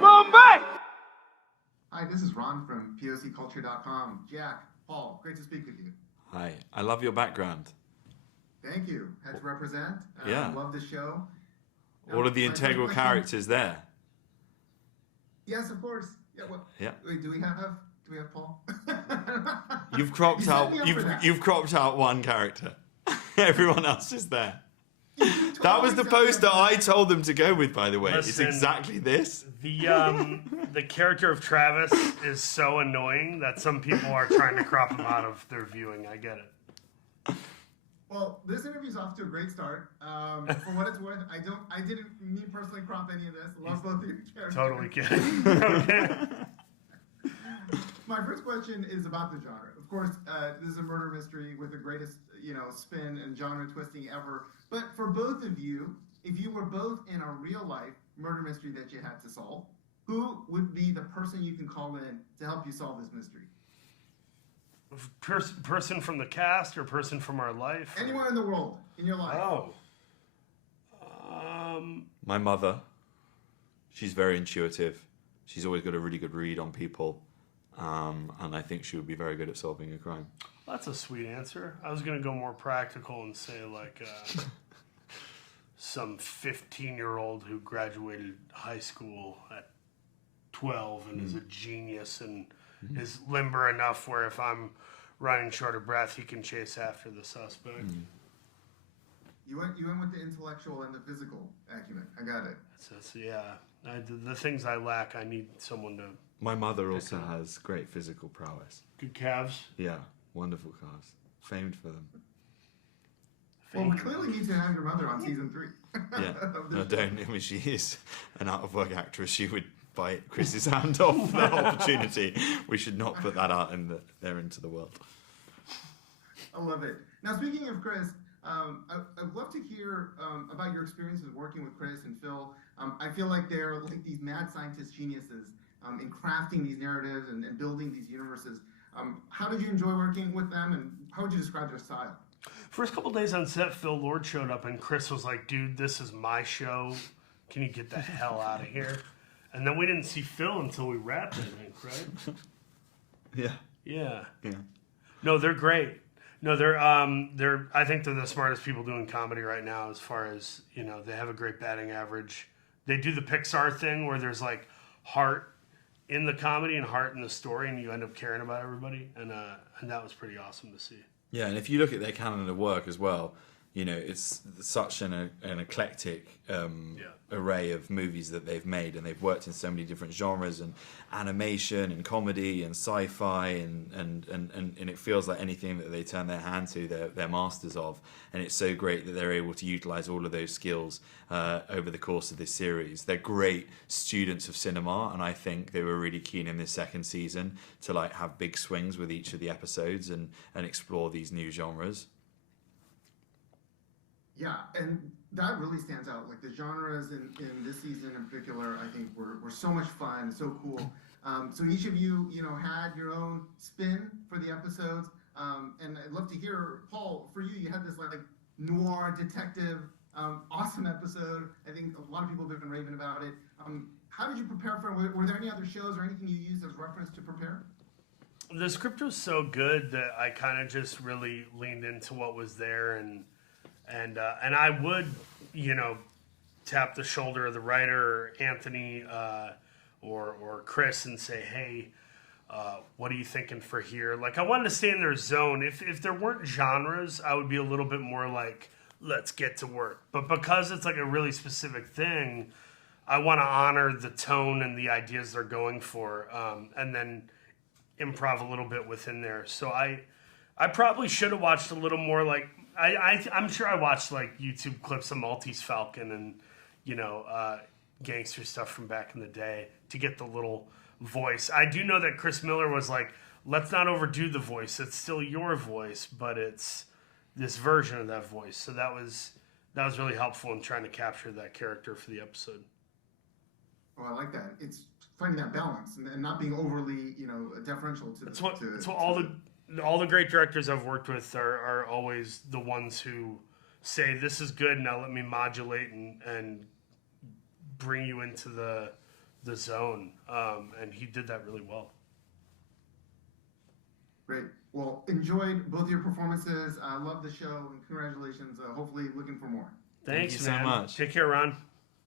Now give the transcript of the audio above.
Bombay! Hi, this is Ron from POCculture.com. Jack, Paul, great to speak with you. Hi, I love your background. Thank you. Had to represent. Yeah. Love the show. All of the integral characters there. Yes, of course. Yeah. Well, Yeah. Wait, do we have Paul? You've cropped You out. set me up for that. You've cropped out one character. Everyone else is there. You That was the totally set me poster up for I that. told them to go with, by the way. It's Listen, exactly this. The character of Travis is so annoying that some people are trying to crop him out of their viewing. I get it. Well, this interview's off to a great start. For what it's worth, I didn't me personally crop any of this. Love both of your characters. Totally kidding. Okay. My first question is about the genre. Of course, this is a murder mystery with the greatest, spin and genre twisting ever. But for both of you, if you were both in a real life murder mystery that you had to solve, who would be the person you can call in to help you solve this mystery? Person from the cast or person from our life? Anywhere in the world, in your life. Oh. My mother. She's very intuitive. She's always got a really good read on people. And I think she would be very good at solving a crime. That's a sweet answer. I was going to go more practical and say, like, some 15-year-old who graduated high school at 12 and is a genius and is limber enough where if I'm running short of breath, he can chase after the suspect. You went with the intellectual and the physical acumen. I got it. The things I lack, I need someone to... My mother also has great physical prowess. Good calves. Yeah, wonderful cars. Famed for them. Well, we clearly need to have your mother on season 3. Yeah. No, don't. I mean, she is an out-of-work actress. She would bite Chris's hand off for that opportunity. We should not put that out there into the world. I love it. Now, speaking of Chris, I'd love to hear about your experiences working with Chris and Phil. I feel like they're like these mad scientist geniuses in crafting these narratives and building these universes. How did you enjoy working with them, and how would you describe their style? First couple days on set, Phil Lord showed up, and Chris was like, dude, this is my show. Can you get the hell out of here? And then we didn't see Phil until we wrapped, I think, right? Yeah. Yeah. No, they're great. No, they're I think they're the smartest people doing comedy right now as far as, they have a great batting average. They do the Pixar thing where there's like heart in the comedy and heart in the story, and you end up caring about everybody, and that was pretty awesome to see. Yeah, and if you look at their canon of work as well, it's such an eclectic array of movies that they've made, and they've worked in so many different genres, and animation and comedy and sci-fi, and it feels like anything that they turn their hand to, they're masters of. And it's so great that they're able to utilize all of those skills over the course of this series. They're great students of cinema, and I think they were really keen in this second season to have big swings with each of the episodes and explore these new genres. Yeah, and that really stands out. Like the genres in this season in particular, I think were so much fun, so cool. So each of you, had your own spin for the episodes. And I'd love to hear, Paul, for you had this noir detective, awesome episode. I think a lot of people have been raving about it. How did you prepare for it? Were there any other shows or anything you used as reference to prepare? The script was so good that I kind of just really leaned into what was there, and I would, tap the shoulder of the writer or Anthony or Chris and say, hey, what are you thinking for here? I wanted to stay in their zone. If there weren't genres, I would be a little bit more let's get to work. But because it's a really specific thing, I want to honor the tone and the ideas they're going for, and then improv a little bit within there. So I probably should have watched a little more I'm sure I watched YouTube clips of Maltese Falcon and gangster stuff from back in the day to get the little voice. I do know that Chris Miller was let's not overdo the voice. It's still your voice, but it's this version of that voice. So that was really helpful in trying to capture that character for the episode. Oh, I like that. It's finding that balance and not being overly, deferential to. It's what all the great directors I've worked with are always the ones who say, this is good, now let me modulate and bring you into the the zone, and he did that really well. Great. Well, enjoyed both your performances. Love the show, and congratulations. Hopefully, looking for more. Thanks, Thank you man. so much. Take care, Ron.